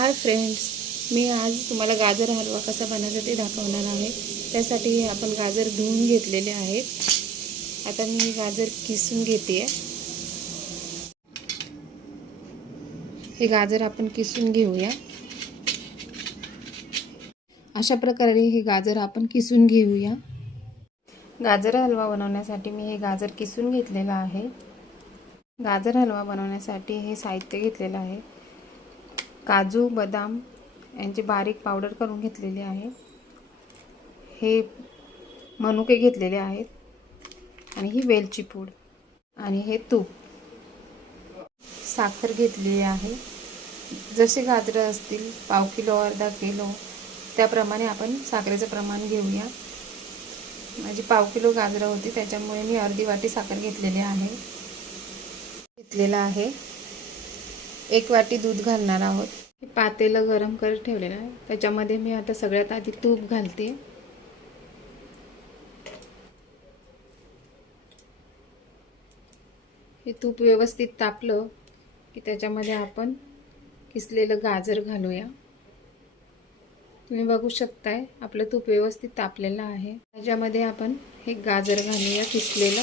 Hi friends, मी आज तुम्हाला गाजर हलवा कसा बनवायचा ते दाखवणार आहे। त्यासाठी आपण गाजर धुवून घेतलेले आहेत। आता मी गाजर किसून घेते। हे गाजर आपण किसून घेऊया। अशा प्रकारे हे गाजर आपण किसून घेऊया। गाजर हलवा बनवण्यासाठी मी हे गाजर किसून घेतलेला आहे। गाजर हलवा बनवण्यासाठी हे साहित्य घेतलेलं आहे। काजू, बदाम यांची बारीक पावडर करून घेतलेली आहे। हे मनुके घेतलेले आहेत आणि ही वेलची पूड आणि हे तूप, साखर घेतलेली आहे। जसे गाजर असतील पाव किलो अर्धा किलो त्याप्रमाणे आपण साखरेचं प्रमाण घेऊया। माझी पाव किलो गाजर होती त्याच्यामुळे मी अर्धी वाटी साखर घेतलेली आहे। 1 वाटी दूध घालणार आहोत। पातेलं गरम करत ठेवलेलं आहे। त्याच्यामध्ये मी आता सगळ्यात आधी तूप घालते। हे तूप व्यवस्थित तापलं की त्याच्यामध्ये आपण किसलेलं गाजर घालूया। तुम्ही बघू शकताय आपलं तूप व्यवस्थित तापलेलं आहे। त्याच्यामध्ये आपण हे गाजर घालूया किसलेलं।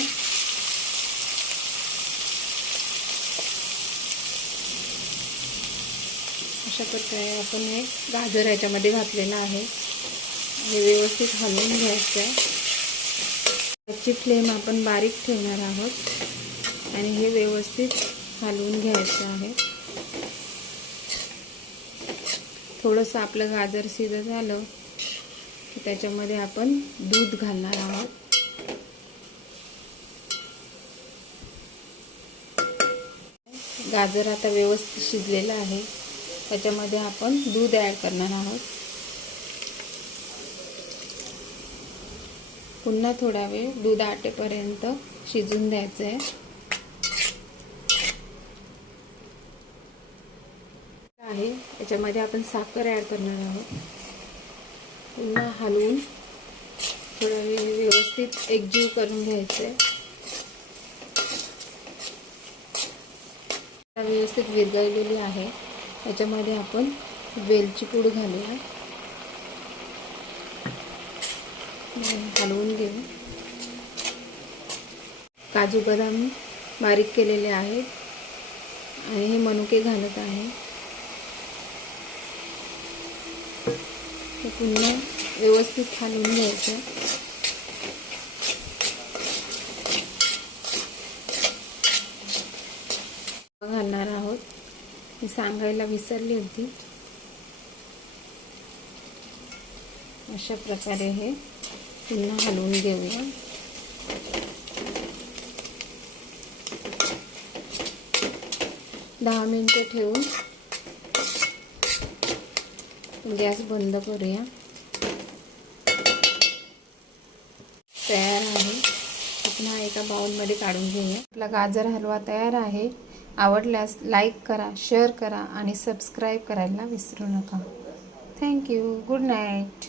अशा प्रकारे आपण हे गाजर याच्यामध्ये घातलेलं आहे। हे व्यवस्थित हलवून घ्यायचं आहे। याची फ्लेम आपण बारीक ठेवणार आहोत आणि हे व्यवस्थित हलवून घ्यायचं आहे। थोडंसं आपलं गाजर शिजत झालं की त्याच्यामध्ये आपण दूध घालणार आहोत। गाजर आता व्यवस्थित शिजलेलं आहे। त्याच्यामध्ये आपण दूध ॲड करणार आहोत। पुन्हा थोडा वेळ दूध आटेपर्यंत शिजून द्यायचं आहे। याच्यामध्ये आपण साखर ॲड करणार आहोत। पुन्हा हलवून थोडा वेळ व्यवस्थित एकजीव करून घ्यायचं आहे। व्यवस्थित विरघळलेली आहे। याच्यामध्ये आपण वेलची पूड घालूया। हलवून घेऊ। काजू बदाम बारीक केलेले आहेत आणि हे मनुके घालत आहे। हे पुन्हा व्यवस्थित हलवून घ्यायचं। घालणार आहोत। मी सांगायला विसरली होती। अशा प्रकारे हे पुन्हा हलवून घेऊया। दहा मिनिटे ठेवून गॅस बंद करूया। तयार आहे। आपण हा एका बाउलमध्ये काढून घेऊया। आपला गाजर हलवा तयार आहे। आवडल्यास लाईक करा, शेअर करा आणि सबस्क्राईब करायला विसरू नका। थँक्यू। Good night.